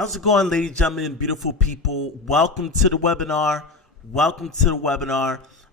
How's it going, ladies and gentlemen, beautiful people? Welcome to the webinar.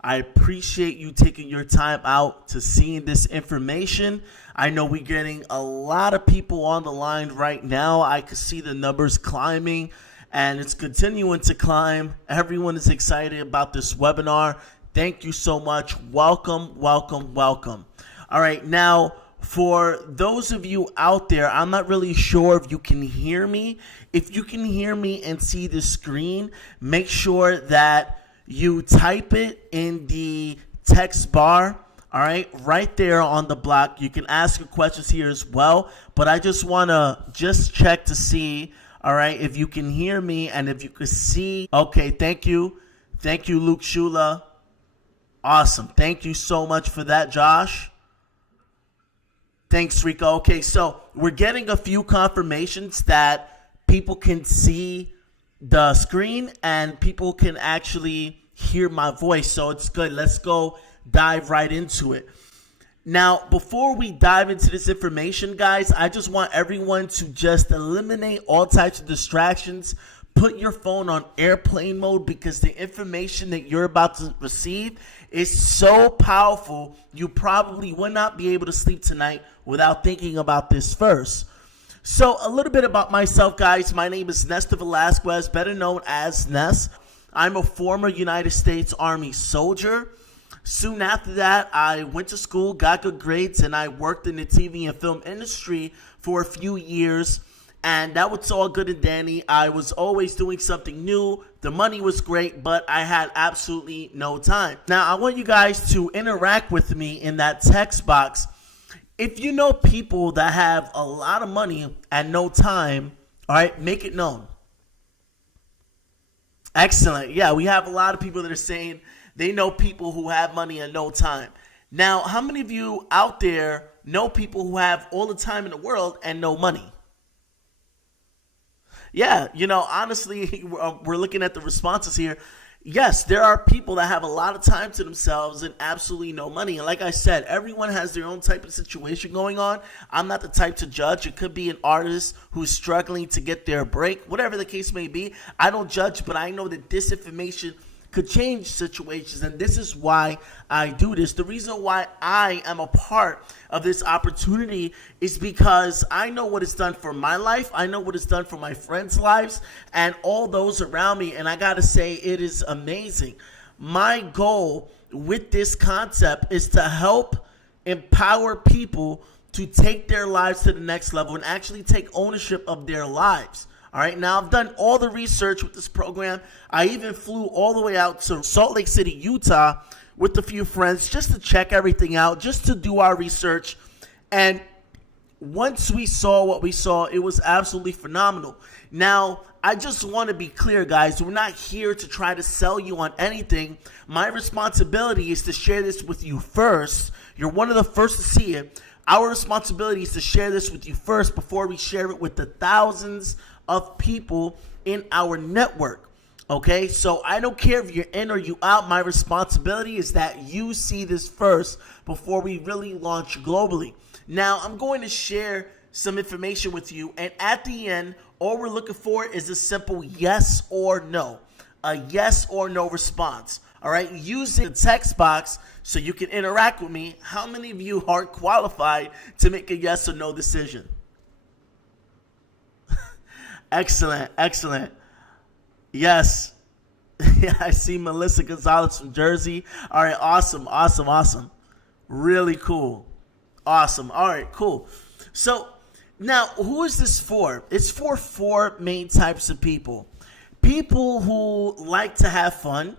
I appreciate you taking your time out to seeing this information. I know we're getting a lot of people on the line right now. I can see the numbers climbing, and it's continuing to climb. Everyone is excited about this webinar. Thank you so much. Welcome. All right, now, for those of you out there, I'm not really sure if you can hear me. If you can hear me and see the screen, make sure that you type it in the text bar, all right there on the block. You can ask your questions here as well, but I just want to check to see, all right, if you can hear me and if you could see. Okay, thank you, Luke Shula. Awesome. Thank you so much for that, Josh. Thanks, Rico. Okay, so we're getting a few confirmations that people can see the screen and people can actually hear my voice, so it's good. Let's go dive right into it. Now, before we dive into this information, guys, I just want everyone to just eliminate all types of distractions. Put your phone on airplane mode because the information that you're about to receive is so powerful, you probably will not be able to sleep tonight without thinking about this first. So a little bit about myself, guys. My name is Nes Vquez, better known as Nes. I'm a former United States Army soldier. Soon after that, I went to school, got good grades, and I worked in the TV and film industry for a few years. And that was all good and dandy. I was always doing something new. The money was great, but I had absolutely no time. Now, I want you guys to interact with me in that text box. If you know people that have a lot of money and no time, all right, make it known. Excellent. Yeah, we have a lot of people that are saying they know people who have money and no time. Now, how many of you out there know people who have all the time in the world and no money? Yeah, honestly, we're looking at the responses here. Yes, there are people that have a lot of time to themselves and absolutely no money. And like I said, everyone has their own type of situation going on. I'm not the type to judge. It could be an artist who's struggling to get their break, whatever the case may be. I don't judge, but I know that this information could change situations, and this is why I do this. The reason why I am a part of this opportunity is because I know what it's done for my life. I know what it's done for my friends' lives and all those around me, and I gotta say, it is amazing. My goal with this concept is to help empower people to take their lives to the next level and actually take ownership of their lives. All right, now I've done all the research with this program. I even flew all the way out to Salt Lake City, Utah with a few friends just to check everything out, just to do our research. And once we saw what we saw, it was absolutely phenomenal. Now, I just want to be clear, guys. We're not here to try to sell you on anything. My responsibility is to share this with you first. You're one of the first to see it. Our responsibility is to share this with you first before we share it with the thousands of people in our network. Okay, so I don't care if you're in or you out. My responsibility is that you see this first before we really launch globally. Now, I'm going to share some information with you, and at the end, all we're looking for is a simple yes or no. A yes or no response. All right, using the text box so you can interact with me. How many of you are qualified to make a yes or no decision? Excellent. Yes. Yeah, I see Melissa Gonzalez from Jersey. All right, awesome. Really cool. Awesome. All right, cool. So now, who is this for? It's for four main types of people. People who like to have fun,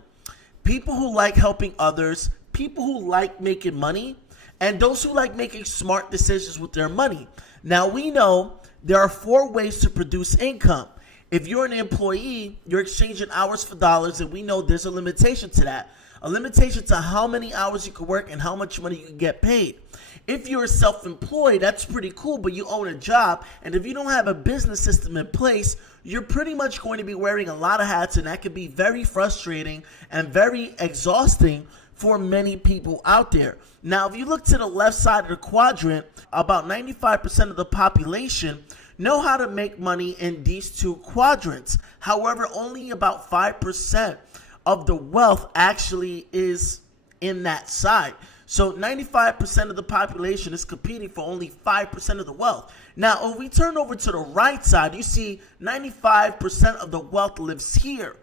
people who like helping others, people who like making money, and those who like making smart decisions with their money. Now, we know there are four ways to produce income. If you're an employee, you're exchanging hours for dollars, and we know there's a limitation to that. A limitation to how many hours you can work and how much money you can get paid. If you're self-employed, that's pretty cool, but you own a job, and if you don't have a business system in place, you're pretty much going to be wearing a lot of hats, and that could be very frustrating and very exhausting for many people out there. Now, if you look to the left side of the quadrant, about 95% of the population know how to make money in these two quadrants. However, only about 5% of the wealth actually is in that side. So 95% of the population is competing for only 5% of the wealth. Now, if we turn over to the right side, you see 95% of the wealth lives here.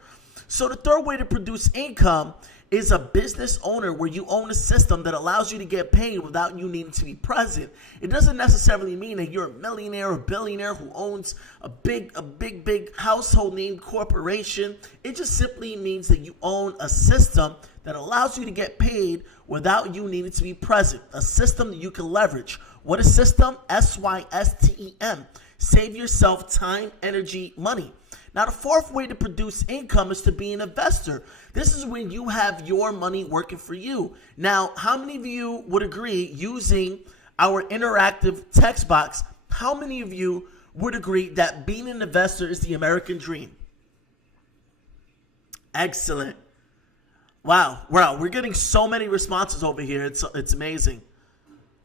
So the third way to produce income is a business owner, where you own a system that allows you to get paid without you needing to be present. It doesn't necessarily mean that you're a millionaire or billionaire who owns a big household name corporation. It just simply means that you own a system that allows you to get paid without you needing to be present. A system that you can leverage. What is system? SYSTEM. Save yourself time, energy, money. Now, the fourth way to produce income is to be an investor. This is when you have your money working for you. Now, how many of you would agree, using our interactive text box, how many of you would agree that being an investor is the American dream? Excellent. Wow, we're getting so many responses over here. It's amazing.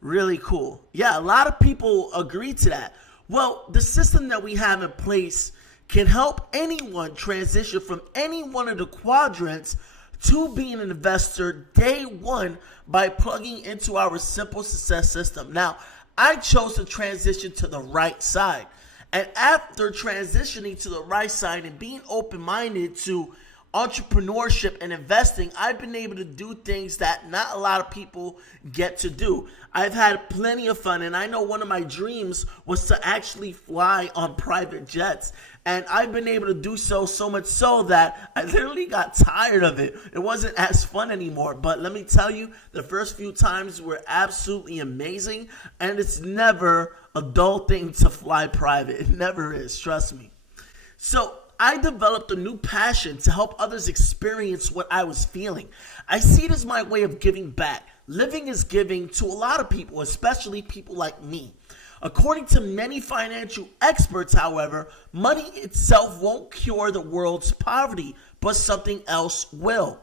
Really cool. Yeah, a lot of people agree to that. Well, the system that we have in place can help anyone transition from any one of the quadrants to being an investor day one by plugging into our simple success system. Now, I chose to transition to the right side. And after transitioning to the right side and being open-minded to entrepreneurship and investing, I've been able to do things that not a lot of people get to do. I've had plenty of fun, and I know one of my dreams was to actually fly on private jets. And I've been able to do so much so that I literally got tired of it. It wasn't as fun anymore. But let me tell you, the first few times were absolutely amazing. And it's never a dull thing to fly private. It never is. Trust me. So I developed a new passion to help others experience what I was feeling. I see it as my way of giving back. Living is giving to a lot of people, especially people like me. According to many financial experts, however, money itself won't cure the world's poverty, but something else will.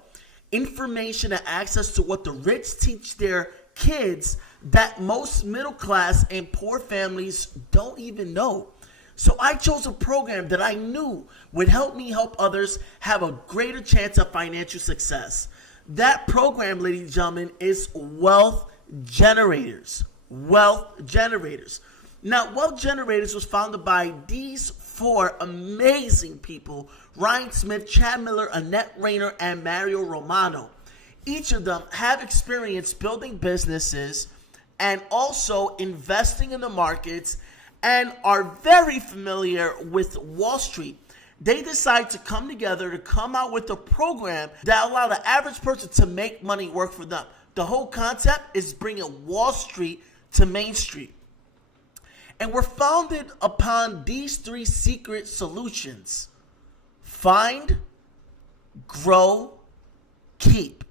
Information and access to what the rich teach their kids that most middle class and poor families don't even know. So I chose a program that I knew would help me help others have a greater chance of financial success. That program, ladies and gentlemen, is Wealth Generators. Wealth Generators. Now, Wealth Generators was founded by these four amazing people: Ryan Smith, Chad Miller, Annette Rayner, and Mario Romano. Each of them have experience building businesses and also investing in the markets, and are very familiar with Wall Street. They decided to come together to come out with a program that allowed the average person to make money work for them. The whole concept is bringing Wall Street to Main Street. And we're founded upon these three secret solutions: find, grow, keep.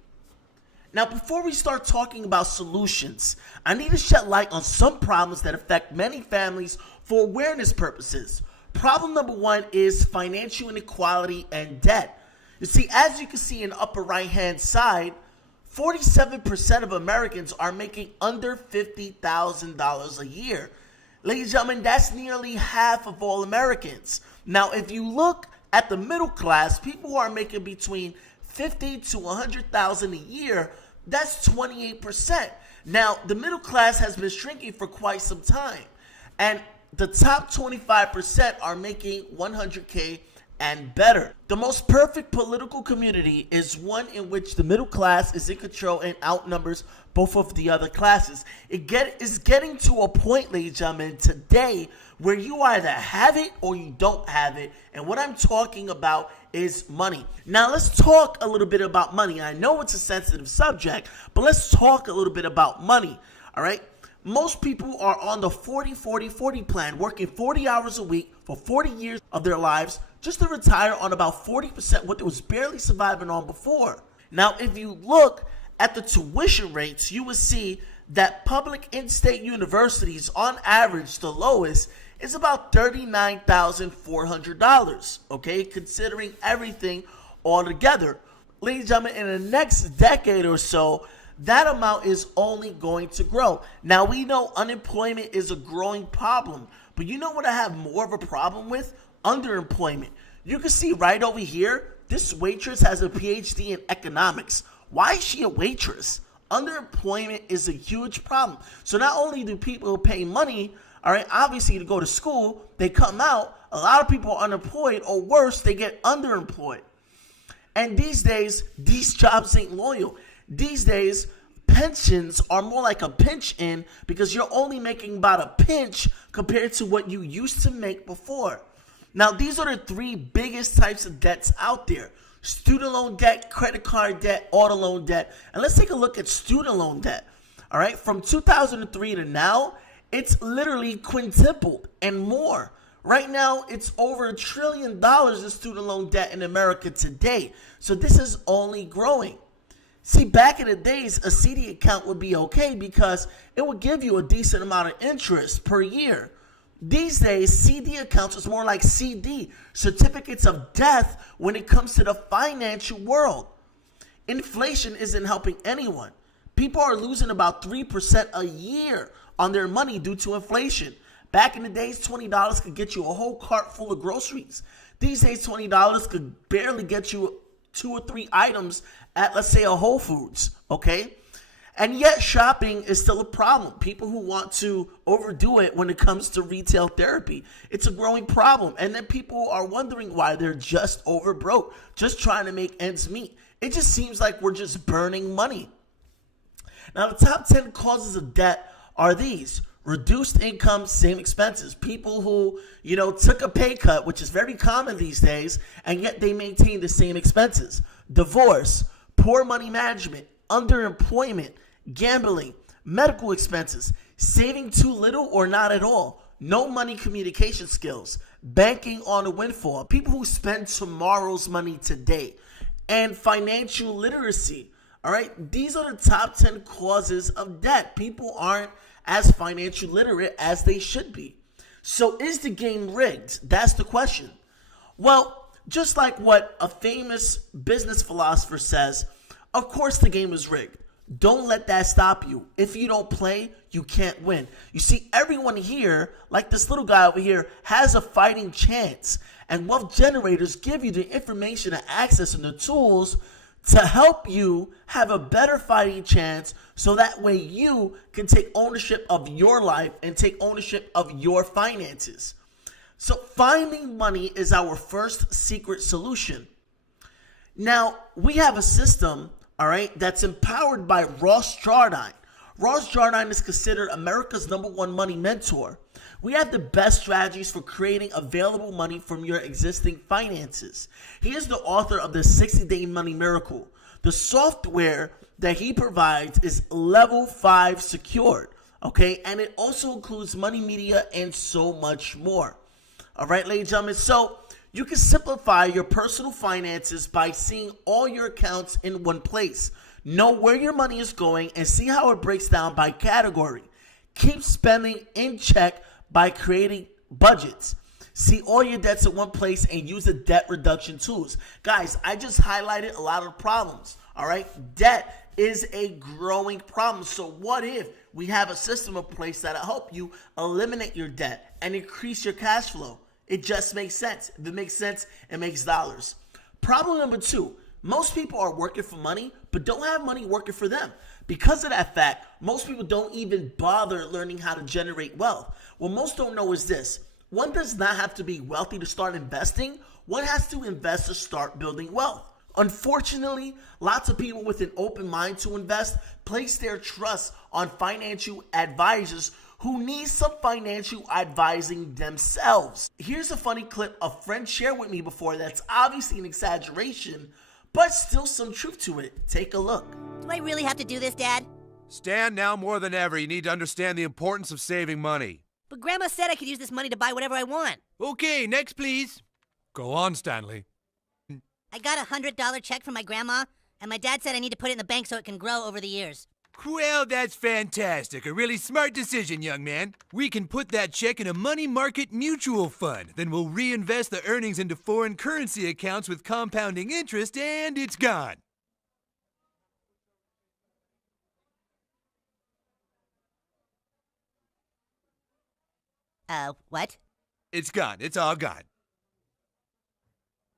Now, before we start talking about solutions, I need to shed light on some problems that affect many families for awareness purposes. Problem number one is financial inequality and debt. You see, as you can see in the upper right-hand side, 47% of Americans are making under $50,000 a year. Ladies and gentlemen, that's nearly half of all Americans. Now, if you look at the middle class, people who are making between $50,000 to $100,000 a year, that's 28%. Now, the middle class has been shrinking for quite some time, and the top 25% are making $100K and better. The most perfect political community is one in which the middle class is in control and outnumbers both of the other classes. It's getting to a point, ladies and gentlemen, today where you either have it or you don't have it. And what I'm talking about is money. Now, let's talk a little bit about money. I know it's a sensitive subject, but let's talk a little bit about money. All right. Most people are on the 40-40-40 plan, working 40 hours a week for 40 years of their lives just to retire on about 40% what they was barely surviving on before. Now, if you look at the tuition rates, you will see that public in-state universities, on average, the lowest is about $39,400, okay, considering everything all together. Ladies and gentlemen, in the next decade or so, that amount is only going to grow. Now, we know unemployment is a growing problem, But you know what I have more of a problem with? Underemployment. You can see right over here, this waitress has a PhD in economics. Why is she a waitress? Underemployment is a huge problem. So not only do people pay money, all right, obviously to go to school, they come out, a lot of people are unemployed, or worse, they get underemployed. And these days, these jobs ain't loyal. These days, pensions are more like a pinch in because you're only making about a pinch compared to what you used to make before. Now, these are the three biggest types of debts out there. Student loan debt, credit card debt, auto loan debt. And let's take a look at student loan debt. All right, from 2003 to now, it's literally quintupled and more. Right now, it's over $1 trillion in student loan debt in America today. So this is only growing. See, back in the days, a CD account would be okay because it would give you a decent amount of interest per year. These days, CD accounts is more like CD, certificates of death, when it comes to the financial world. Inflation isn't helping anyone. People are losing about 3% a year on their money due to inflation. Back in the days, $20 could get you a whole cart full of groceries. These days, $20 could barely get you 2 or 3 items at, let's say, a Whole Foods, okay? And yet, shopping is still a problem. People who want to overdo it when it comes to retail therapy, it's a growing problem. And then people are wondering why they're just over broke, just trying to make ends meet. It just seems like we're just burning money. Now, the top 10 causes of debt are these. Reduced income, same expenses. People who, took a pay cut, which is very common these days, and yet they maintain the same expenses. Divorce, poor money management, underemployment, gambling, medical expenses, saving too little or not at all, no money communication skills, banking on a windfall, people who spend tomorrow's money today, and financial literacy. All right, these are the top 10 causes of debt. People aren't as financially literate as they should be. So is the game rigged? That's the question. Well, just like what a famous business philosopher says, of course the game is rigged. Don't let that stop you. If you don't play, you can't win. You see, everyone here, like this little guy over here, has a fighting chance. And wealth generators give you the information and access and the tools to help you have a better fighting chance so that way you can take ownership of your life and take ownership of your finances. So finding money is our first secret solution. Now, we have a system, all right, that's empowered by Ross Jardine. Ross Jardine is considered America's #1 money mentor. We have the best strategies for creating available money from your existing finances. He is the author of the 60-Day Money Miracle. The software that he provides is level 5 secured, okay? And it also includes money media and so much more. All right, ladies and gentlemen, so you can simplify your personal finances by seeing all your accounts in one place. Know where your money is going and see how it breaks down by category. Keep spending in check by creating budgets. See all your debts in one place and use the debt reduction tools. Guys, I just highlighted a lot of problems, all right? Debt is a growing problem. So what if we have a system in place that'll help you eliminate your debt and increase your cash flow? It just makes sense. If it makes sense, it makes dollars. Problem number 2, most people are working for money, but don't have money working for them. Because of that fact, most people don't even bother learning how to generate wealth. What most don't know is this. One does not have to be wealthy to start investing. One has to invest to start building wealth. Unfortunately, lots of people with an open mind to invest place their trust on financial advisors who need some financial advising themselves. Here's a funny clip a friend shared with me before that's obviously an exaggeration, but still some truth to it. Take a look. Do I really have to do this, Dad? Stan, now more than ever, you need to understand the importance of saving money. But Grandma said I could use this money to buy whatever I want. Okay, next please. Go on, Stanley. I got a $100 check from my grandma, and my dad said I need to put it in the bank so it can grow over the years. Well, that's fantastic. A really smart decision, young man. We can put that check in a money market mutual fund. Then we'll reinvest the earnings into foreign currency accounts with compounding interest, and it's gone. What? It's gone. It's all gone.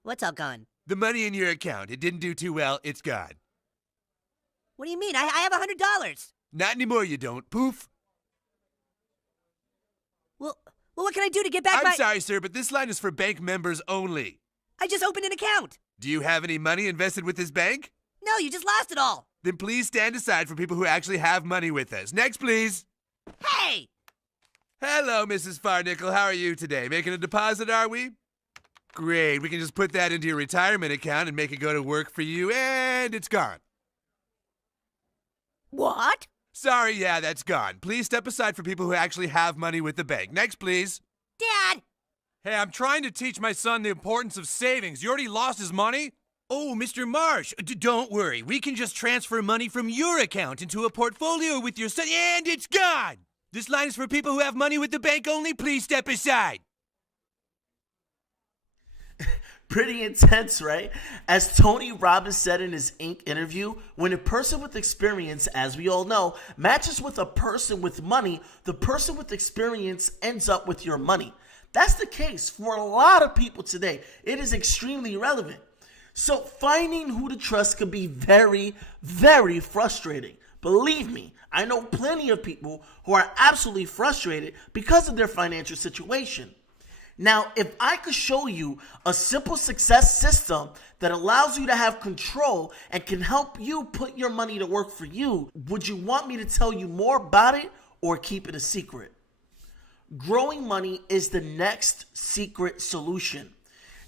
What's all gone? The money in your account. It didn't do too well. It's gone. What do you mean? I have $100. Not anymore, you don't. Poof. Well, what can I do to get back I'm sorry, sir, but this line is for bank members only. I just opened an account. Do you have any money invested with this bank? No, you just lost it all. Then please stand aside for people who actually have money with us. Next, please. Hey! Hello, Mrs. Farnickel. How are you today? Making a deposit, are we? Great. We can just put that into your retirement account and make it go to work for you, and it's gone. What? Sorry, yeah, that's gone. Please step aside for people who actually have money with the bank. Next, please. Dad! Hey, I'm trying to teach my son the importance of savings. You already lost his money? Oh, Mr. Marsh, don't worry. We can just transfer money from your account into a portfolio with your son, and it's gone. This line is for people who have money with the bank only. Please step aside. Pretty intense, right? As Tony Robbins said in his Inc. interview, when a person with experience, as we all know, matches with a person with money, the person with experience ends up with your money. That's the case for a lot of people today. It is extremely relevant. So finding who to trust can be very, very frustrating. Believe me, I know plenty of people who are absolutely frustrated because of their financial situation. Now, if I could show you a simple success system that allows you to have control and can help you put your money to work for you, would you want me to tell you more about it or keep it a secret? Growing money is the next secret solution.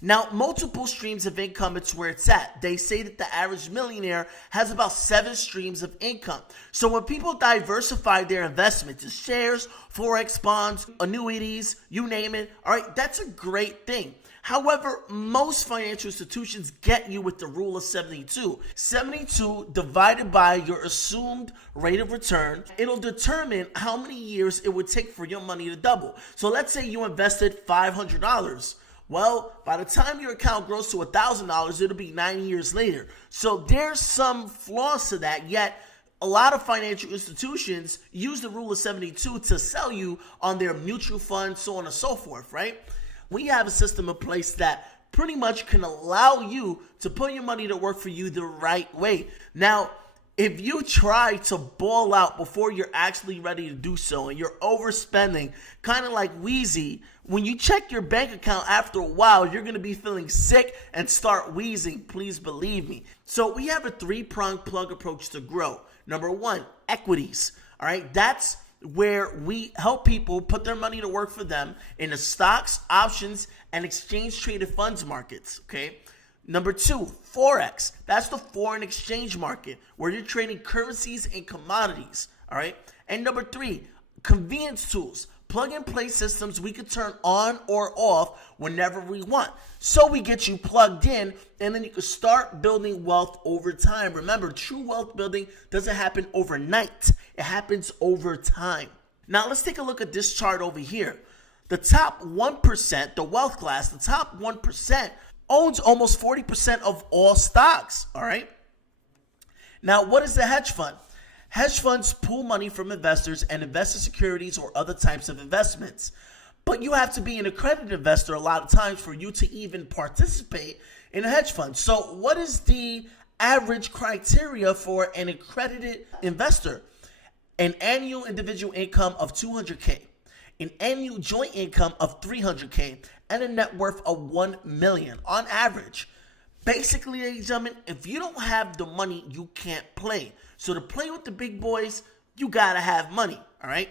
Now, multiple streams of income, it's where it's at. They say that the average millionaire has about 7 streams of income. So when people diversify their investments, shares, forex bonds, annuities, you name it, all right, that's a great thing. However, most financial institutions get you with the rule of 72. 72 divided by your assumed rate of return, it'll determine how many years it would take for your money to double. So let's say you invested $500. Well, by the time your account grows to $1,000, it'll be 9 years later. So there's some flaws to that, yet a lot of financial institutions use the rule of 72 to sell you on their mutual funds, so on and so forth, right? We have a system in place that pretty much can allow you to put your money to work for you the right way. Now, if you try to ball out before you're actually ready to do so and you're overspending, kind of like Wheezy, when you check your bank account after a while, you're going to be feeling sick and start wheezing. Please believe me. So we have a 3-pronged plug approach to grow. Number 1, equities. All right, that's where we help people put their money to work for them in the stocks, options, and exchange traded funds markets. Okay. Number 2, Forex. That's the foreign exchange market where you're trading currencies and commodities. All right. And number 3, convenience tools. Plug and play systems we can turn on or off whenever we want. So we get you plugged in and then you can start building wealth over time. Remember, true wealth building doesn't happen overnight. It happens over time. Now let's take a look at this chart over here. The top 1%, the wealth class, the top 1% owns almost 40% of all stocks, all right? Now, what is a hedge fund? Hedge funds pool money from investors and invest in securities or other types of investments. But you have to be an accredited investor a lot of times for you to even participate in a hedge fund. So what is the average criteria for an accredited investor? An annual individual income of $200K, an annual joint income of $300K, and a net worth of $1 million on average. Basically, ladies and gentlemen, if you don't have the money, you can't play. So to play with the big boys, you gotta have money, all right?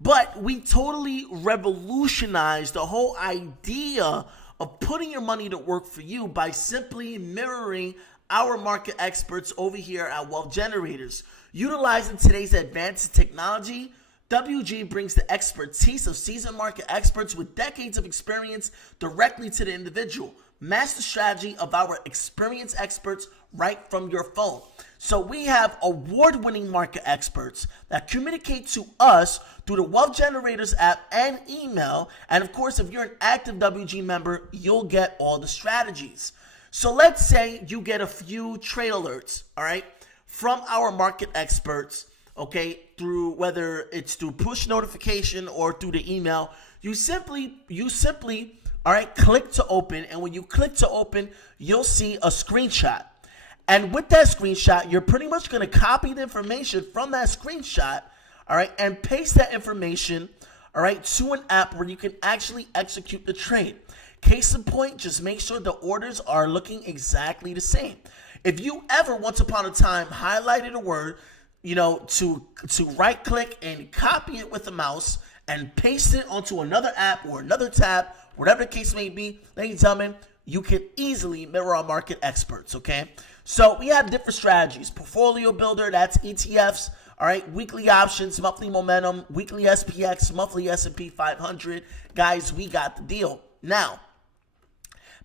But we totally revolutionized the whole idea of putting your money to work for you by simply mirroring our market experts over here at Wealth Generators. Utilizing today's advanced technology, WG brings the expertise of seasoned market experts with decades of experience directly to the individual. Master strategy of our experienced experts right from your phone. So we have award-winning market experts that communicate to us through the Wealth Generators app and email. And of course, if you're an active WG member, you'll get all the strategies. So let's say you get a few trade alerts, all right, from our market experts okay, through whether it's through push notification or through the email, you simply, all right, click to open. And when you click to open, you'll see a screenshot. And with that screenshot, you're pretty much going to copy the information from that screenshot, all right, and paste that information, all right, to an app where you can actually execute the trade. Case in point, just make sure the orders are looking exactly the same. If you ever once upon a time highlighted a word, to right click and copy it with the mouse and paste it onto another app or another tab, whatever the case may be, ladies and gentlemen, you can easily mirror our market experts, okay? So we have different strategies. Portfolio builder, that's ETFs, all right? Weekly options, monthly momentum, weekly SPX, monthly S&P 500. Guys, we got the deal. Now,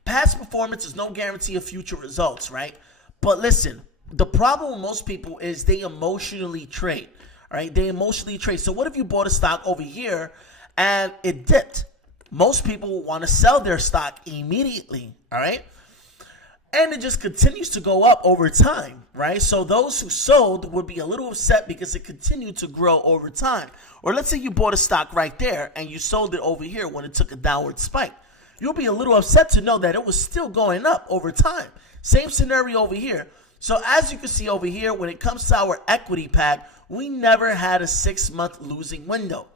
past performance is no guarantee of future results, right? But listen, the problem with most people is they emotionally trade, all right? They emotionally trade. So what if you bought a stock over here and it dipped? Most people want to sell their stock immediately, all right? And it just continues to go up over time, right? So those who sold would be a little upset because it continued to grow over time. Or let's say you bought a stock right there and you sold it over here when it took a downward spike. You'll be a little upset to know that it was still going up over time. Same scenario over here. So as you can see over here, when it comes to our equity pack, we never had a 6-month losing window.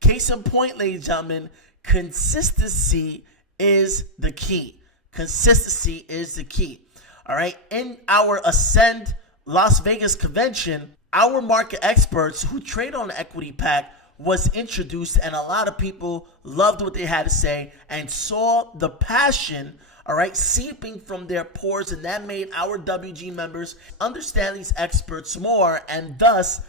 Case in point, ladies and gentlemen, consistency is the key. Consistency is the key. All right. In our Ascend Las Vegas convention, our market experts who trade on the equity pack was introduced, and a lot of people loved what they had to say and saw the passion, all right, seeping from their pores, and that made our WG members understand these experts more, and thus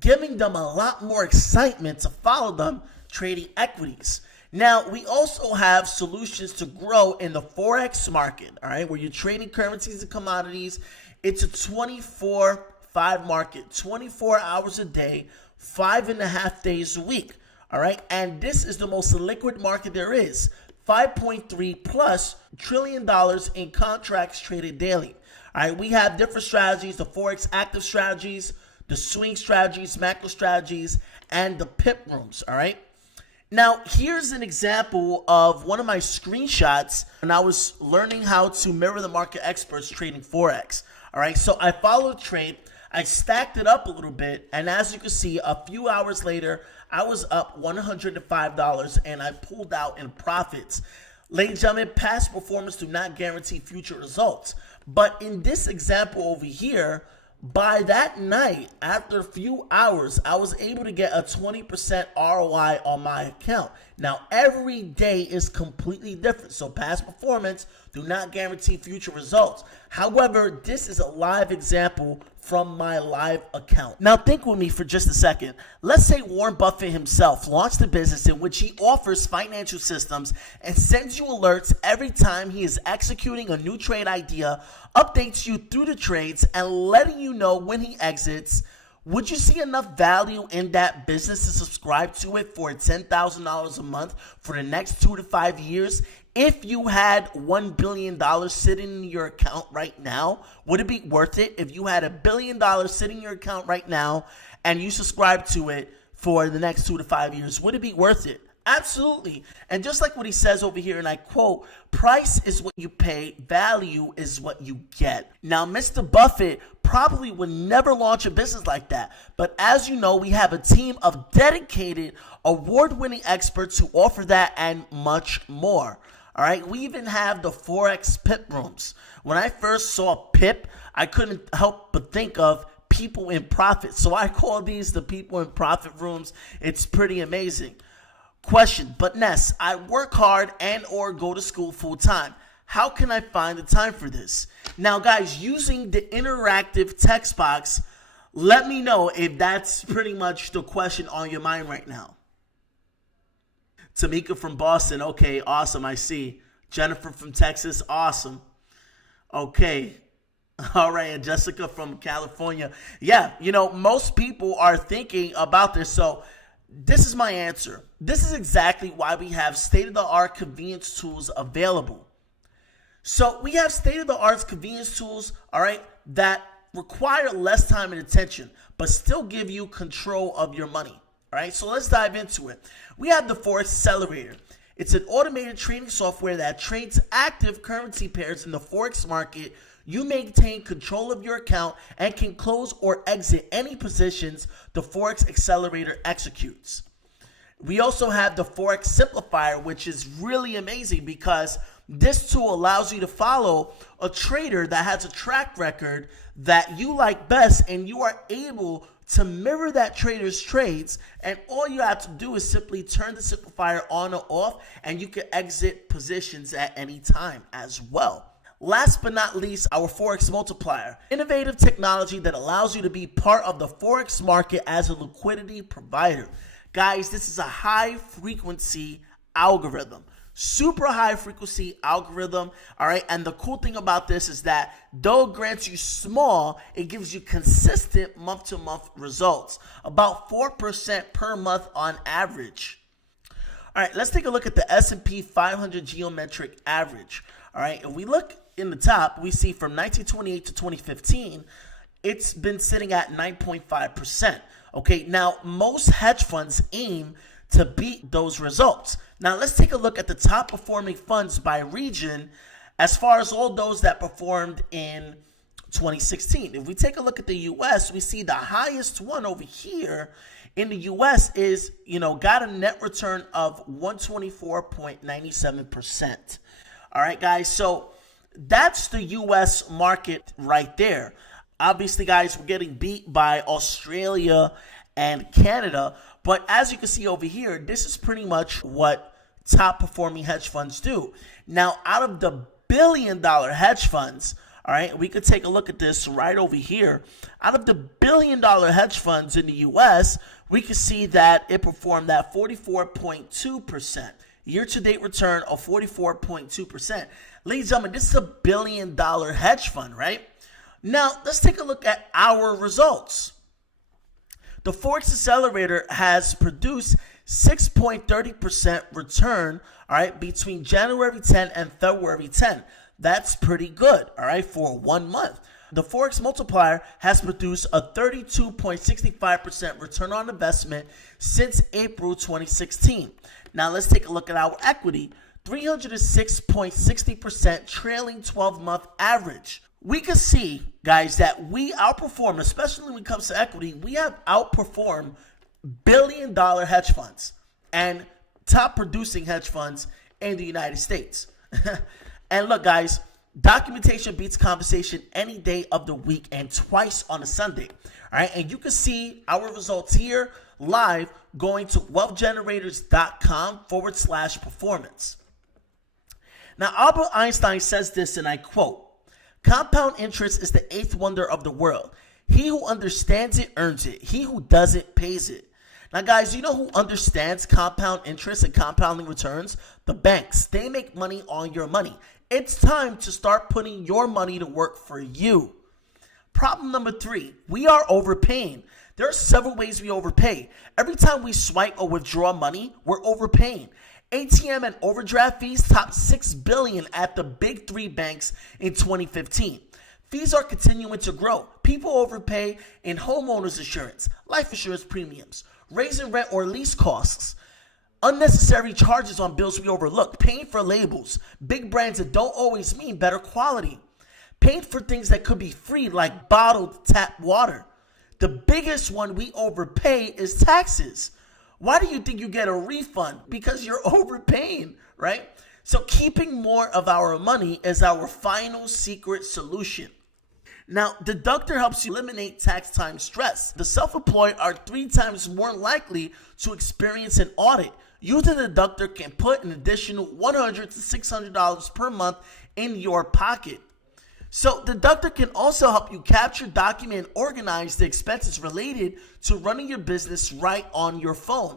giving them a lot more excitement to follow them trading equities. Now, we also have solutions to grow in the Forex market, all right, where you're trading currencies and commodities. It's a 24/5 market, 24 hours a day, 5.5 days a week, all right? And this is the most liquid market there is, $5.3+ trillion in contracts traded daily, all right? We have different strategies, the Forex active strategies, the swing strategies, macro strategies, and the pip rooms, all right? Now, here's an example of one of my screenshots when I was learning how to mirror the market experts trading Forex. All right, so I followed a trade. I stacked it up a little bit, and as you can see, a few hours later, I was up $105, and I pulled out in profits. Ladies and gentlemen, past performance do not guarantee future results. But in this example over here, by that night, after a few hours, I was able to get a 20% ROI on my account. Now, every day is completely different, so past performance do not guarantee future results. However, this is a live example from my live account. Now, think with me for just a second. Let's say Warren Buffett himself launched a business in which he offers financial systems and sends you alerts every time he is executing a new trade idea, updates you through the trades, and letting you know when he exits. Would you see enough value in that business to subscribe to it for $10,000 a month for the next 2 to 5 years? If you had $1 billion sitting in your account right now, would it be worth it? If you had $1 billion sitting in your account right now and you subscribe to it for the next 2 to 5 years, would it be worth it? Absolutely. And just like what he says over here, and I quote, price is what you pay, value is what you get. Now, Mr. Buffett probably would never launch a business like that. But as you know, we have a team of dedicated, award-winning experts who offer that and much more. All right, we even have the Forex pip rooms. When I first saw pip, I couldn't help but think of people in profit. So I call these the people in profit rooms. It's pretty amazing. Question, but Nes, I work hard and or go to school full time. How can I find the time for this? Now, guys, using the interactive text box, let me know if that's pretty much the question on your mind right now. Tamika from Boston, okay, awesome, I see. Jennifer from Texas, awesome. Okay, all right, and Jessica from California. Yeah, you know, most people are thinking about this, so this is my answer. This is exactly why we have state-of-the-art convenience tools available. So we have state-of-the-art convenience tools, all right, that require less time and attention, but still give you control of your money. All right, so let's dive into it. We have the Forex Accelerator. It's an automated trading software that trades active currency pairs in the Forex market. You maintain control of your account and can close or exit any positions the Forex Accelerator executes. We also have the Forex Simplifier, which is really amazing because this tool allows you to follow a trader that has a track record that you like best, and you are able to mirror that trader's trades, and all you have to do is simply turn the simplifier on or off, and you can exit positions at any time as well. Last but not least, our Forex Multiplier, innovative technology that allows you to be part of the Forex market as a liquidity provider. Guys, this is a high frequency algorithm. Super high frequency algorithm, all right? And the cool thing about this is that though it grants you small, it gives you consistent month-to-month results, about 4% per month on average. All right, let's take a look at the S&P 500 geometric average. All right, if we look in the top, we see from 1928 to 2015, it's been sitting at 9.5%. Okay, now most hedge funds aim to beat those results. Now let's take a look at the top performing funds by region as far as all those that performed in 2016. If we take a look at the US, we see the highest one over here in the US is, got a net return of 124.97%. All right, guys, so that's the US market right there. Obviously, guys, we're getting beat by Australia and Canada. But as you can see over here, this is pretty much what top performing hedge funds do. Now, out of the billion-dollar hedge funds, all right, we could take a look at this right over here. Out of the billion-dollar hedge funds in the U.S., we can see that it performed at 44.2%. Year-to-date return of 44.2%. Ladies and gentlemen, this is a billion-dollar hedge fund, right? Now, let's take a look at our results. The Forex Accelerator has produced 6.30% return, all right, between January 10 and February 10. That's pretty good, all right, for 1 month. The Forex Multiplier has produced a 32.65% return on investment since April 2016. Now, let's take a look at our equity. 306.60% trailing 12-month average. We can see, guys, that we outperform, especially when it comes to equity, we have outperformed billion-dollar hedge funds and top producing hedge funds in the United States. And look, guys, documentation beats conversation any day of the week and twice on a Sunday. All right, and you can see our results here live going to wealthgenerators.com/performance. Now, Albert Einstein says this, and I quote, "Compound interest is the eighth wonder of the world. He who understands it earns it. He who doesn't pays it." Now, guys, you know who understands compound interest and compounding returns? The banks. They make money on your money. It's time to start putting your money to work for you. Problem number 3, we are overpaying. There are several ways we overpay. Every time we swipe or withdraw money, we're overpaying. ATM and overdraft fees topped $6 billion at the big 3 banks in 2015. Fees are continuing to grow. People overpay in homeowners insurance, life insurance premiums, raising rent or lease costs, unnecessary charges on bills we overlook, paying for labels, big brands that don't always mean better quality, paying for things that could be free like bottled tap water. The biggest one we overpay is taxes. Why do you think you get a refund? Because you're overpaying, right? So keeping more of our money is our final secret solution. Now, Deductor helps you eliminate tax time stress. The self-employed are 3 times more likely to experience an audit. Using Deductor can put an additional $100 to $600 per month in your pocket. So Deductor can also help you capture, document, and organize the expenses related to running your business right on your phone.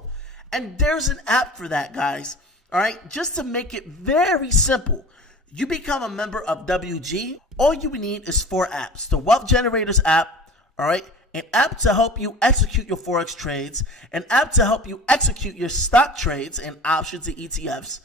And there's an app for that, guys. All right, just to make it very simple, you become a member of WG. All you need is 4 apps. The Wealth Generators app, all right, an app to help you execute your Forex trades, an app to help you execute your stock trades and options and ETFs,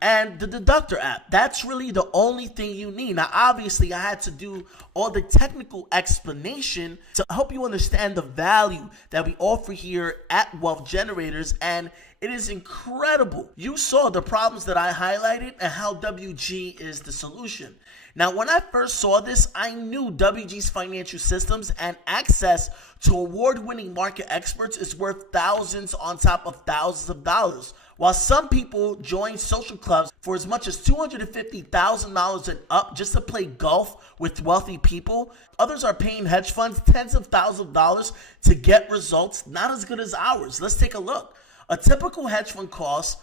and the deductor app. That's really the only thing you need. Now, obviously, I had to do all the technical explanation to help you understand the value that we offer here at Wealth Generators, and it is incredible. You saw the problems that I highlighted and how WG is the solution. Now, when I first saw this, I knew WG's financial systems and access to award-winning market experts is worth thousands on top of thousands of dollars. While some people join social clubs for as much as $250,000 and up just to play golf with wealthy people, others are paying hedge funds tens of thousands of dollars to get results not as good as ours. Let's take a look. A typical hedge fund cost,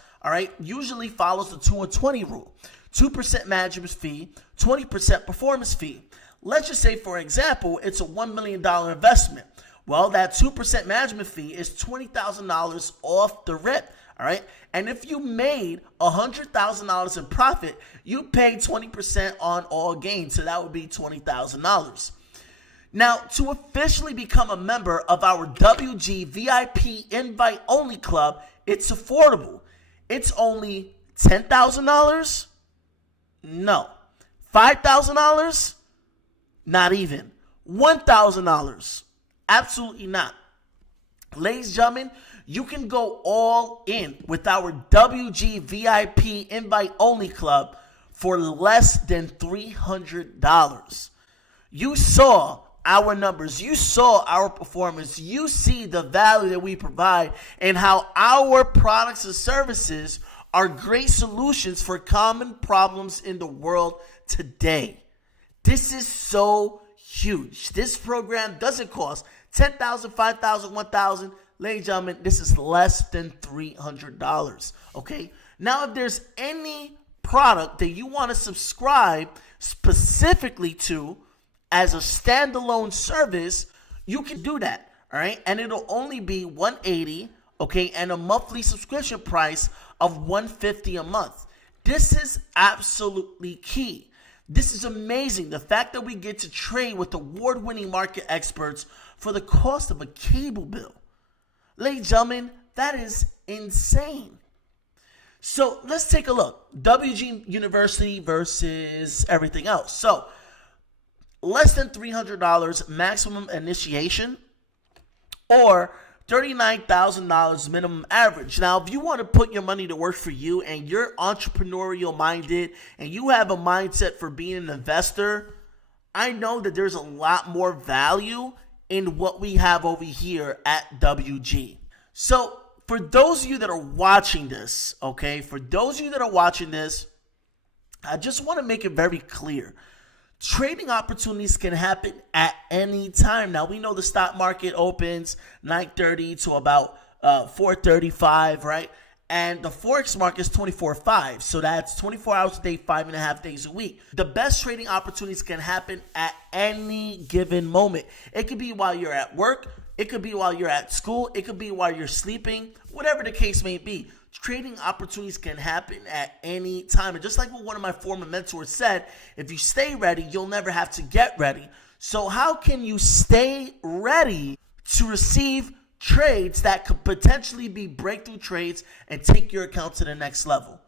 usually follows the 2 and 20 rule. 2% management fee, 20% performance fee. Let's just say, for example, it's a $1 million investment. Well, that 2% management fee is $20,000 off the rip. All right. And if you made $100,000 in profit, you pay 20% on all gains. So that would be $20,000. Now, to officially become a member of our WG VIP invite only club, it's affordable. It's only $10,000? No. $5,000? Not even. $1,000? Absolutely not. Ladies and gentlemen, you can go all in with our WG VIP invite only club for less than $300. You saw our numbers, you saw our performance, you see the value that we provide and how our products and services are great solutions for common problems in the world today. This is so huge. This program doesn't cost $10,000, $5,000, $1,000. Ladies and gentlemen, this is less than $300, okay? Now, if there's any product that you want to subscribe specifically to as a standalone service, you can do that, all right? And it'll only be $180, okay, and a monthly subscription price of $150 a month. This is absolutely key. This is amazing. The fact that we get to trade with award-winning market experts for the cost of a cable bill. Ladies and gentlemen, that is insane. So let's take a look. WG University versus everything else. So less than $300 maximum initiation or $39,000 minimum average. Now, if you want to put your money to work for you and you're entrepreneurial minded and you have a mindset for being an investor, I know that there's a lot more value in what we have over here at WG. So for those of you that are watching this, okay, I just want to make it very clear. Trading opportunities can happen at any time. Now, we know the stock market opens 9:30 to about 4:35, right? And the Forex market is 24/5. So that's 24 hours a day, 5.5 days a week. The best trading opportunities can happen at any given moment. It could be while you're at work. It could be while you're at school. It could be while you're sleeping. Whatever the case may be. Trading opportunities can happen at any time. And just like what one of my former mentors said, if you stay ready, you'll never have to get ready. So how can you stay ready to receive trades that could potentially be breakthrough trades and take your account to the next level?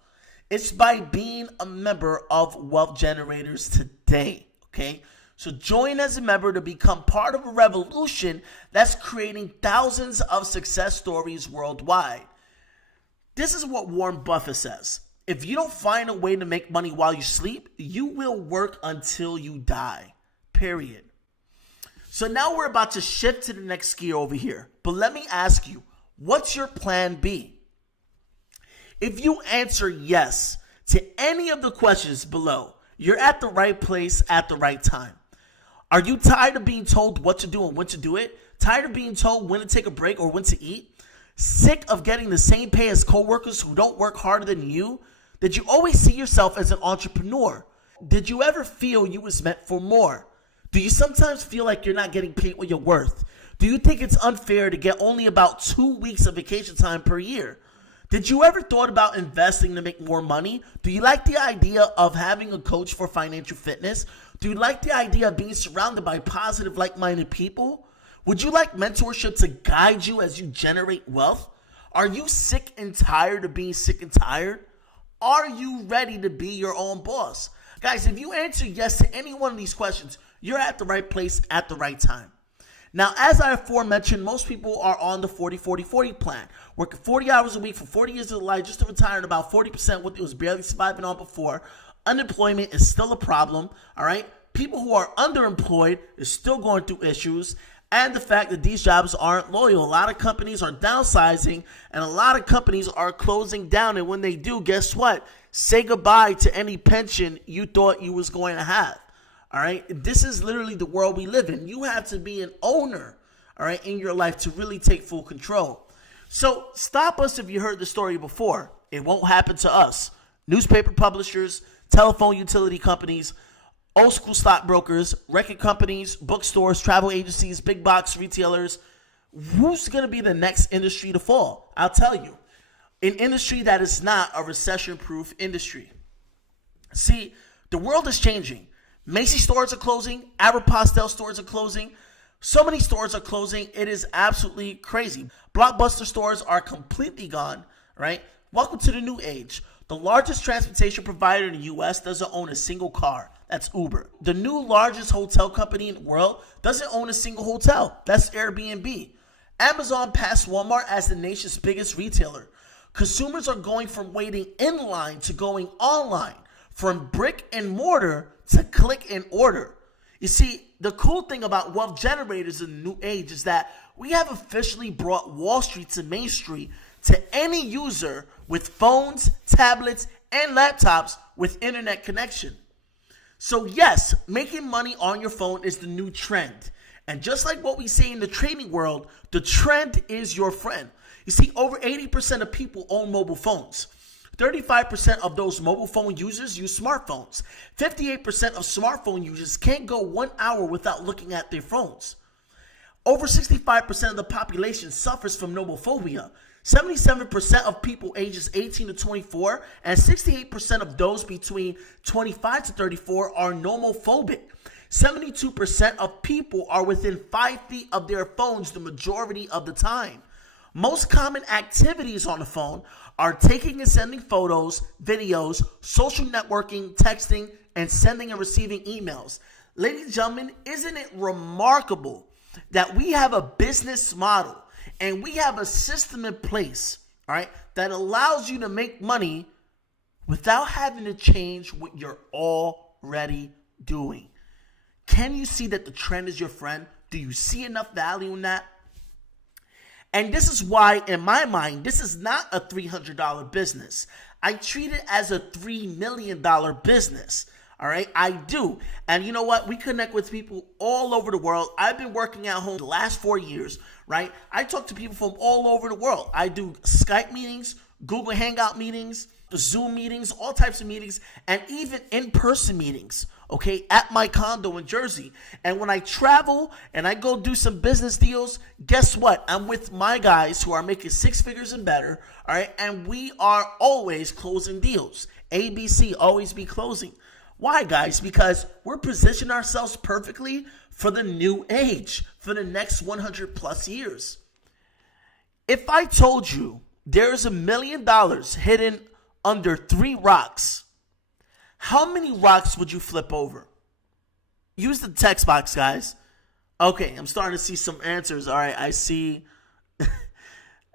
It's by being a member of Wealth Generators today, okay? So join as a member to become part of a revolution that's creating thousands of success stories worldwide. This is what Warren Buffett says. If you don't find a way to make money while you sleep, you will work until you die, period. So now we're about to shift to the next gear over here. But let me ask you, what's your plan B? If you answer yes to any of the questions below, you're at the right place at the right time. Are you tired of being told what to do and when to do it? Tired of being told when to take a break or when to eat? Sick of getting the same pay as coworkers who don't work harder than you? Did you always see yourself as an entrepreneur? Did you ever feel you was meant for more? Do you sometimes feel like you're not getting paid what you're worth? Do you think it's unfair to get only about 2 weeks of vacation time per year? Did you ever thought about investing to make more money? Do you like the idea of having a coach for financial fitness? Do you like the idea of being surrounded by positive, like-minded people? Would you like mentorship to guide you as you generate wealth? Are you sick and tired of being sick and tired? Are you ready to be your own boss? Guys, if you answer yes to any one of these questions, you're at the right place at the right time. Now, as I aforementioned, most people are on the 40-40-40 plan, working 40 hours a week for 40 years of their life just to retire at about 40% what they was barely surviving on before. Unemployment is still a problem, all right? People who are underemployed is still going through issues, and the fact that these jobs aren't loyal. A lot of companies are downsizing, and a lot of companies are closing down, and when they do, guess what? Say goodbye to any pension you thought you was going to have. All right, this is literally the world we live in. You have to be an owner, all right, in your life to really take full control. So stop us if you heard the story before. It won't happen to us. Newspaper publishers, telephone utility companies, old school stockbrokers, record companies, bookstores, travel agencies, big box retailers. Who's going to be the next industry to fall? I'll tell you. An industry that is not a recession-proof industry. See, the world is changing. Macy's stores are closing. Aeropostale stores are closing. So many stores are closing. It is absolutely crazy. Blockbuster stores are completely gone, right? Welcome to the new age. The largest transportation provider in the U.S. doesn't own a single car. That's Uber. The new largest hotel company in the world doesn't own a single hotel. That's Airbnb. Amazon passed Walmart as the nation's biggest retailer. Consumers are going from waiting in line to going online, from brick and mortar to click and order. You see, the cool thing about wealth generators in the new age is that we have officially brought Wall Street to Main Street to any user with phones, tablets, and laptops with internet connection. So yes, making money on your phone is the new trend. And just like what we say in the trading world, the trend is your friend. You see, over 80% of people own mobile phones. 35% of those mobile phone users use smartphones. 58% of smartphone users can't go 1 hour without looking at their phones. Over 65% of the population suffers from nomophobia. 77% of people ages 18 to 24 and 68% of those between 25 to 34 are nomophobic. 72% of people are within 5 feet of their phones the majority of the time. Most common activities on the phone are taking and sending photos, videos, social networking, texting, and sending and receiving emails. Ladies and gentlemen, isn't it remarkable that we have a business model and we have a system in place, all right, that allows you to make money without having to change what you're already doing? Can you see that the trend is your friend? Do you see enough value in that? And this is why, in my mind, this is not a $300 business. I treat it as a $3 million business. All right, I do. And you know what? We connect with people all over the world. I've been working at home the last 4 years, right? I talk to people from all over the world. I do Skype meetings, Google Hangout meetings, Zoom meetings, all types of meetings, and even in-person meetings, okay, at my condo in Jersey. And when I travel and I go do some business deals, guess what? I'm with my guys who are making 6 figures and better, all right? And we are always closing deals. ABC, always be closing. Why, guys? Because we're positioning ourselves perfectly for the new age, for the next 100 plus years. If I told you there's $1 million hidden under 3 rocks, how many rocks would you flip over? Use the text box, guys. Okay, I'm starting to see some answers. All right, I see.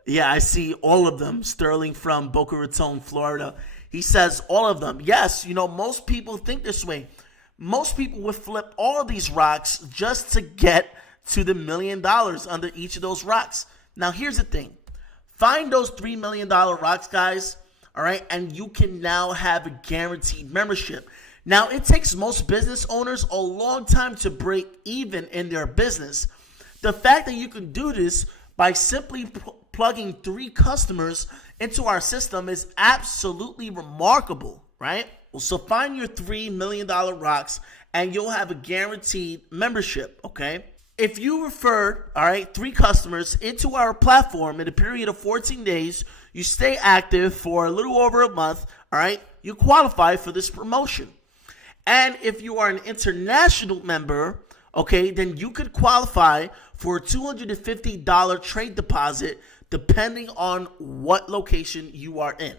Yeah, I see all of them. Sterling from Boca Raton, Florida. He says all of them. Yes, you know, most people think this way. Most people would flip all of these rocks just to get to the $1 million under each of those rocks. Now, here's the thing. Find those $3 million rocks, guys, all right, and you can now have a guaranteed membership. Now, it takes most business owners a long time to break even in their business. The fact that you can do this by simply plugging 3 customers into our system is absolutely remarkable, right? So find your $3 million rocks and you'll have a guaranteed membership, okay? If you referred, all right, 3 customers into our platform in a period of 14 days, you stay active for a little over a month, all right, you qualify for this promotion. And if you are an international member, okay, then you could qualify for a $250 trade deposit depending on what location you are in.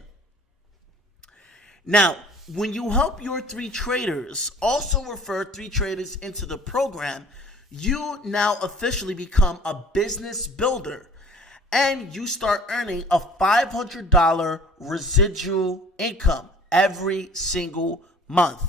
Now, when you help your 3 traders also refer 3 traders into the program, you now officially become a business builder and you start earning a $500 residual income every single month.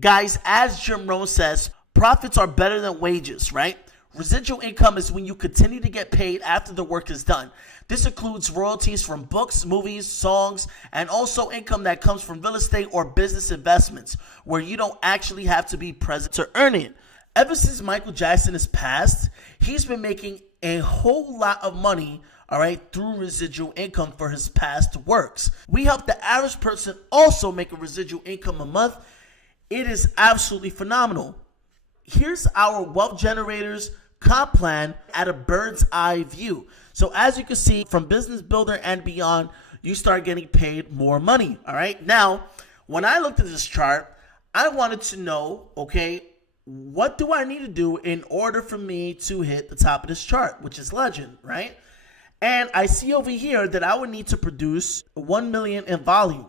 Guys, as Jim Rohn says, profits are better than wages, right? Residual income is when you continue to get paid after the work is done. This includes royalties from books, movies, songs, and also income that comes from real estate or business investments where you don't actually have to be present to earn it. Ever since Michael Jackson has passed, he's been making a whole lot of money, all right, through residual income for his past works. We help the average person also make a residual income a month. It is absolutely phenomenal. Here's our Wealth Generators comp plan at a bird's eye view. So as you can see, from Business Builder and beyond, you start getting paid more money, all right? Now, when I looked at this chart, I wanted to know, okay, what do I need to do in order for me to hit the top of this chart, which is legend, right? And I see over here that I would need to produce 1 million in volume.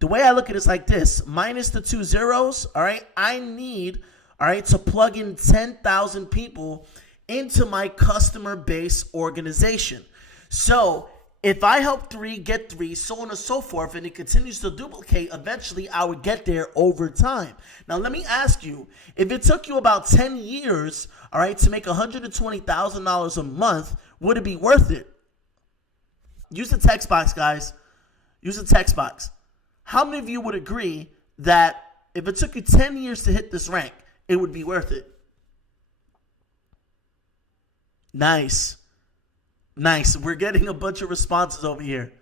The way I look at it is like this, minus the 2 zeros, all right? I need, all right, to plug in 10,000 people into my customer base organization. So if I help 3 get 3, so on and so forth, and it continues to duplicate, eventually I would get there over time. Now, let me ask you, if it took you about 10 years, all right, to make $120,000 a month, would it be worth it? Use the text box, guys. Use the text box. How many of you would agree that if it took you 10 years to hit this rank, it would be worth it? Nice. Nice. We're getting a bunch of responses over here.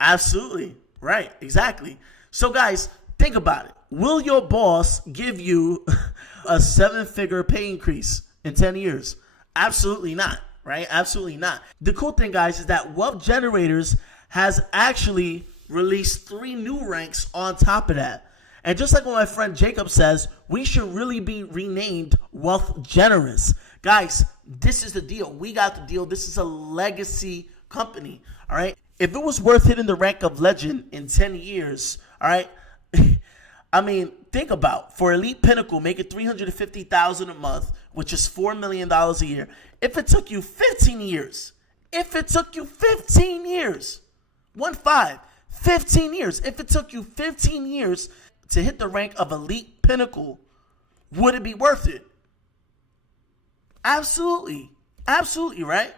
Absolutely. Right. Exactly. So, guys, think about it. Will your boss give you a 7-figure pay increase in 10 years? Absolutely not. Right? Absolutely not. The cool thing, guys, is that Wealth Generators has actually released 3 new ranks on top of that. And just like what my friend Jacob says, we should really be renamed Wealth Generous. Guys, this is the deal. We got the deal. This is a legacy company, all right? If it was worth hitting the rank of legend in 10 years, all right, I mean, think about, for Elite Pinnacle, making $350,000 a month, which is $4 million a year. If it took you 15 years, 15 years, 15 years, if it took you 15 years to hit the rank of Elite Pinnacle, would it be worth it? Absolutely. Absolutely, right?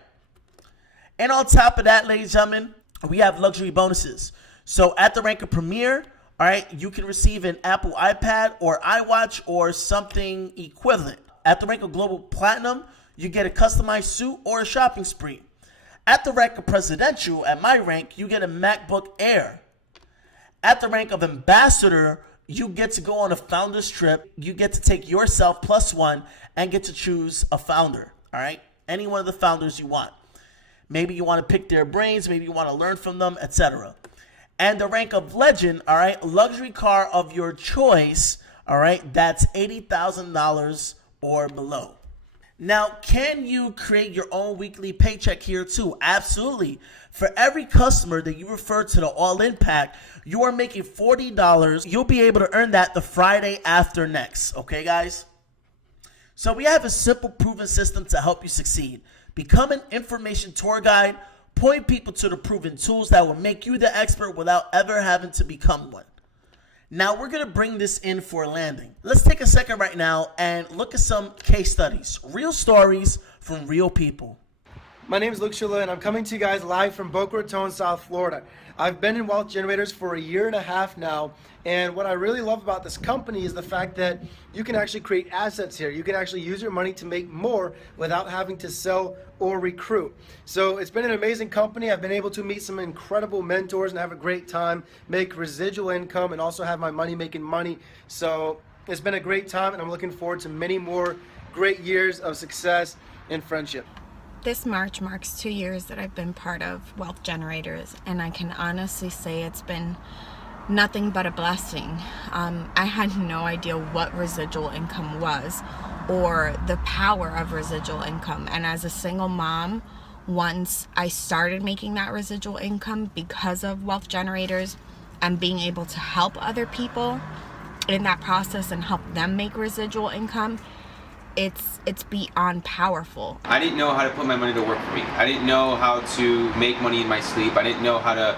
And on top of that, ladies and gentlemen, we have luxury bonuses. So at the rank of Premier, all right, you can receive an Apple iPad or iWatch or something equivalent. At the rank of Global Platinum, you get a customized suit or a shopping spree. At the rank of Presidential, at my rank, you get a MacBook Air. At the rank of Ambassador, you get to go on a founder's trip. You get to take yourself plus 1 and get to choose a founder, all right? Any one of the founders you want. Maybe you want to pick their brains. Maybe you want to learn from them, etc. And the rank of Legend, all right, luxury car of your choice, all right, that's $80,000 or below. Now, can you create your own weekly paycheck here too? Absolutely. For every customer that you refer to the All-In Pack, you are making $40. You'll be able to earn that the Friday after next. Okay, guys? So we have a simple, proven system to help you succeed. Become an information tour guide. Point people to the proven tools that will make you the expert without ever having to become one. Now we're going to bring this in for a landing. Let's take a second right now and look at some case studies. Real stories from real people. My name is Luke Shula, and I'm coming to you guys live from Boca Raton, South Florida. I've been in Wealth Generators for a year and a half now, and what I really love about this company is the fact that you can actually create assets here. You can actually use your money to make more without having to sell or recruit. So it's been an amazing company. I've been able to meet some incredible mentors and have a great time, make residual income, and also have my money making money. So it's been a great time, and I'm looking forward to many more great years of success and friendship. This March marks 2 years that I've been part of Wealth Generators, and I can honestly say it's been nothing but a blessing. I had no idea what residual income was or the power of residual income, and as a single mom, once I started making that residual income because of Wealth Generators, and being able to help other people in that process and help them make residual income, it's beyond powerful. I didn't know how to put my money to work for me. I didn't know how to make money in my sleep. I didn't know how to,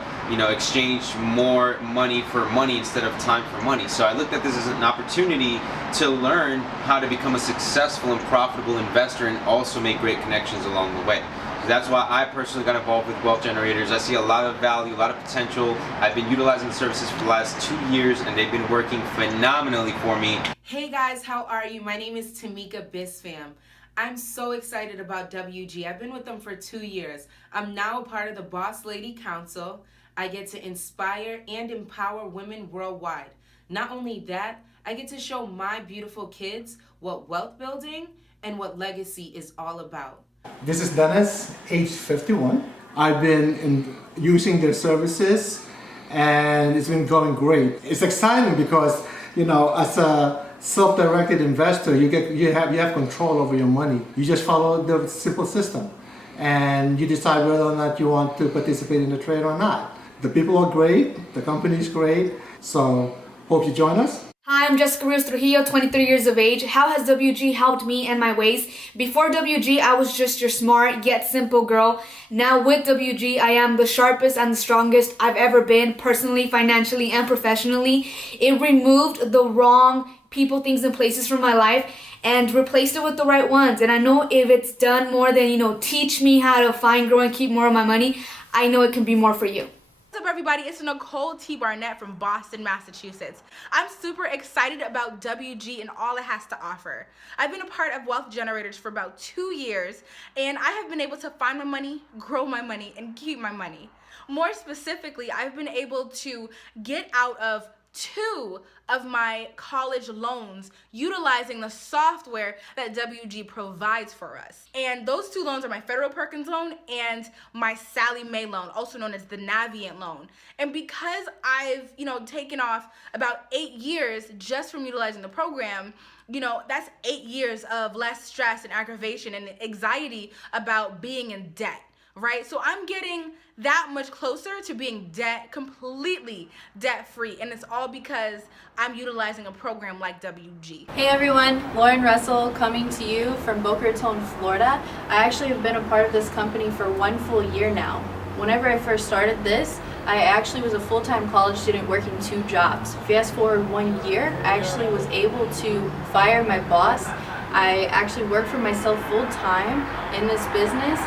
exchange more money for money instead of time for money. So I looked at this as an opportunity to learn how to become a successful and profitable investor and also make great connections along the way. That's why I personally got involved with wealth generators. I see a lot of value, a lot of potential. I've been utilizing the services for the last 2 years and they've been working phenomenally for me. Hey guys, how are you? My name is Tamika Bisfam. I'm so excited about WG. I've been with them for 2 years. I'm now a part of the Boss Lady Council. I get to inspire and empower women worldwide. Not only that, I get to show my beautiful kids what wealth building and what legacy is all about. This is Dennis, age 51. I've been using their services and it's been going great. It's exciting because, as a self-directed investor, you have control over your money. You just follow the simple system and you decide whether or not you want to participate in the trade or not. The people are great, the company is great, so hope you join us. Hi, I'm Jessica Rios Trujillo, 23 years of age. How has WG helped me and my ways? Before WG, I was just your smart yet simple girl. Now with WG, I am the sharpest and the strongest I've ever been, personally, financially, and professionally. It removed the wrong people, things, and places from my life and replaced it with the right ones. And I know if it's done more than, teach me how to find, grow, and keep more of my money, I know it can be more for you. What's up, everybody? It's Nicole T. Barnett from Boston, Massachusetts. I'm super excited about WG and all it has to offer. I've been a part of Wealth Generators for about 2 years, and I have been able to find my money, grow my money, and keep my money. More specifically, I've been able to get out of 2 of my college loans utilizing the software that WG provides for us. And those 2 loans are my Federal Perkins loan and my Sallie Mae loan, also known as the Navient loan. And because I've, taken off about 8 years just from utilizing the program, that's 8 years of less stress and aggravation and anxiety about being in debt. Right? So I'm getting that much closer to being completely debt-free. And it's all because I'm utilizing a program like WG. Hey everyone, Lauren Russell coming to you from Boca Raton, Florida. I actually have been a part of this company for 1 full year now. Whenever I first started this, I actually was a full-time college student working 2 jobs. Fast forward 1 year, I actually was able to fire my boss. I actually work for myself full-time in this business.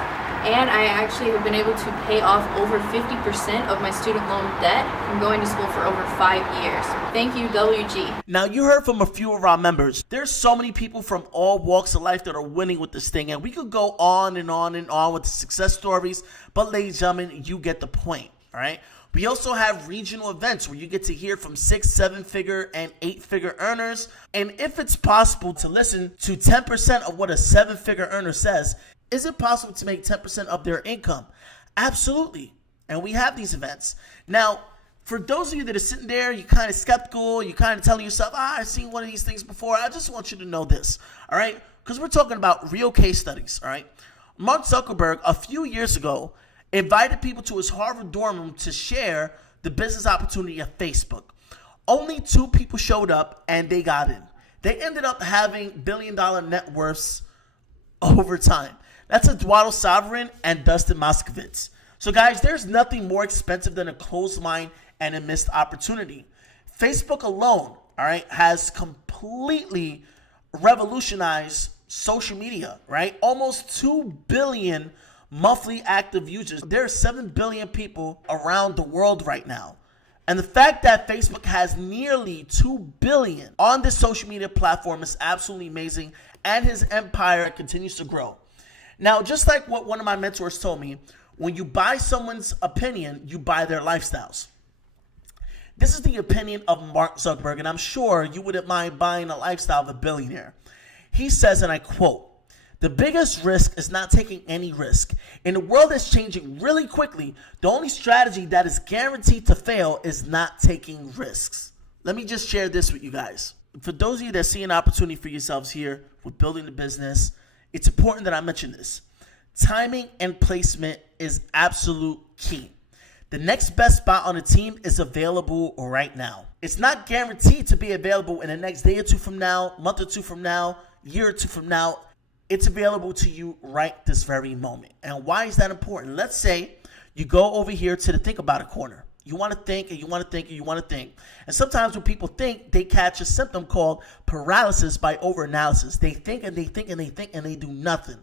And I actually have been able to pay off over 50% of my student loan debt from going to school for over 5 years. Thank you, WG. Now, you heard from a few of our members. There's so many people from all walks of life that are winning with this thing, and we could go on and on and on with the success stories, but ladies and gentlemen, you get the point, all right? We also have regional events where you get to hear from 6, 7-figure, and 8-figure earners, and if it's possible to listen to 10% of what a 7-figure earner says, is it possible to make 10% of their income? Absolutely. And we have these events. Now, for those of you that are sitting there, you're kind of skeptical, you're kind of telling yourself, I've seen one of these things before. I just want you to know this, all right? Because we're talking about real case studies, all right? Mark Zuckerberg, a few years ago, invited people to his Harvard dorm room to share the business opportunity of Facebook. Only 2 people showed up and they got in. They ended up having billion-dollar net worths over time. That's Eduardo Sovereign and Dustin Moskovitz. So guys, there's nothing more expensive than a closed mind and a missed opportunity. Facebook alone, all right, has completely revolutionized social media, right? Almost 2 billion monthly active users. There are 7 billion people around the world right now. And the fact that Facebook has nearly 2 billion on this social media platform is absolutely amazing, and his empire continues to grow. Now, just like what one of my mentors told me, when you buy someone's opinion, you buy their lifestyles. This is the opinion of Mark Zuckerberg, and I'm sure you wouldn't mind buying a lifestyle of a billionaire. He says, and I quote, "The biggest risk is not taking any risk. In a world that's changing really quickly, the only strategy that is guaranteed to fail is not taking risks." Let me just share this with you guys. For those of you that see an opportunity for yourselves here with building the business, it's important that I mention this. Timing and placement is absolute key. The next best spot on the team is available right now. It's not guaranteed to be available in the next day or two from now, month or two from now, year or two from now. It's available to you right this very moment. And why is that important? Let's say you go over here to the think about it corner. You want to think and you want to think and you want to think. And sometimes when people think, they catch a symptom called paralysis by overanalysis. They think and they think and they think and they do nothing.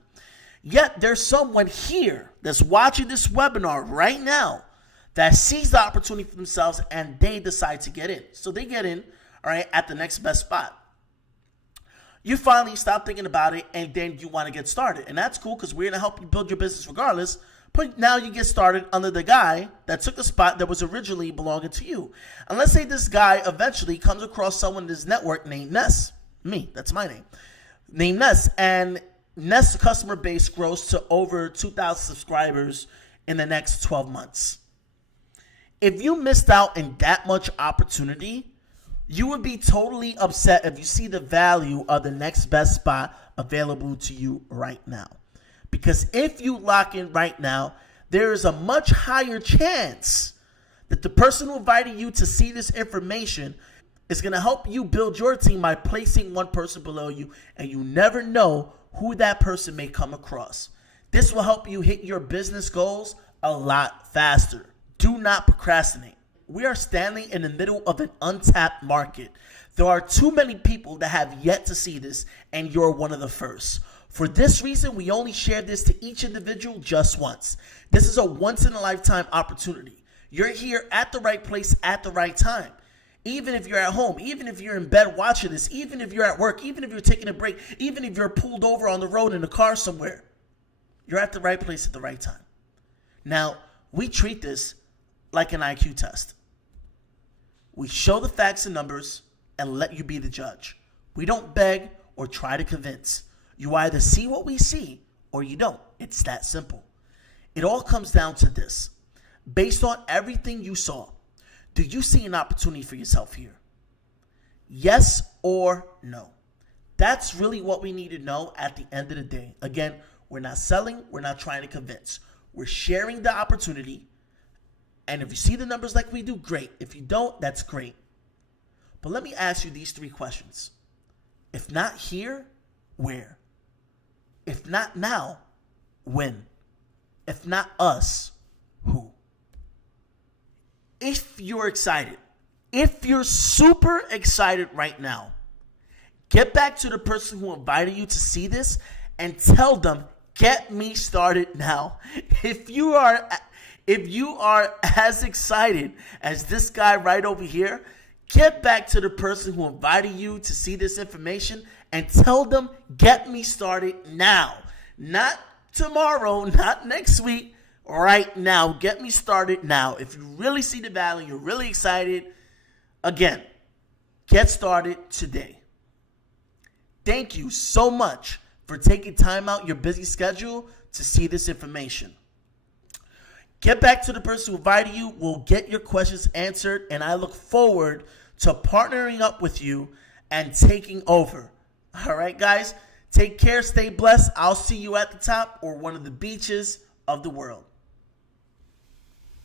Yet there's someone here that's watching this webinar right now that sees the opportunity for themselves and they decide to get in. So they get in, all right, at the next best spot. You finally stop thinking about it and then you want to get started. And that's cool because we're going to help you build your business regardless. But now you get started under the guy that took the spot that was originally belonging to you. And let's say this guy eventually comes across someone in his network named Nes. Me, that's my name. Named Nes. And Nes' customer base grows to over 2,000 subscribers in the next 12 months. If you missed out in that much opportunity, you would be totally upset if you see the value of the next best spot available to you right now. Because if you lock in right now, there is a much higher chance that the person who invited you to see this information is going to help you build your team by placing one person below you, and you never know who that person may come across. This will help you hit your business goals a lot faster. Do not procrastinate. We are standing in the middle of an untapped market. There are too many people that have yet to see this, and you're one of the first. For this reason, we only share this to each individual just once. This is a once-in-a-lifetime opportunity. You're here at the right place at the right time. Even if you're at home, even if you're in bed watching this, even if you're at work, even if you're taking a break, even if you're pulled over on the road in a car somewhere, you're at the right place at the right time. Now, we treat this like an IQ test. We show the facts and numbers and let you be the judge. We don't beg or try to convince. You either see what we see or you don't. It's that simple. It all comes down to this. Based on everything you saw, do you see an opportunity for yourself here? Yes or no? That's really what we need to know at the end of the day. Again, we're not selling. We're not trying to convince. We're sharing the opportunity. And if you see the numbers like we do, great. If you don't, that's great. But let me ask you these 3 questions. If not here, where? If not now, when? If not us, who? If you're excited, if you're super excited right now, get back to the person who invited you to see this and tell them, get me started now. If you are as excited as this guy right over here, get back to the person who invited you to see this information and tell them, get me started now. Not tomorrow, not next week, right now. Get me started now. If you really see the value, you're really excited, again, get started today. Thank you so much for taking time out your busy schedule to see this information. Get back to the person who invited you. We'll get your questions answered, and I look forward to partnering up with you and taking over. All right, guys, take care, stay blessed. I'll see you at the top or one of the beaches of the world.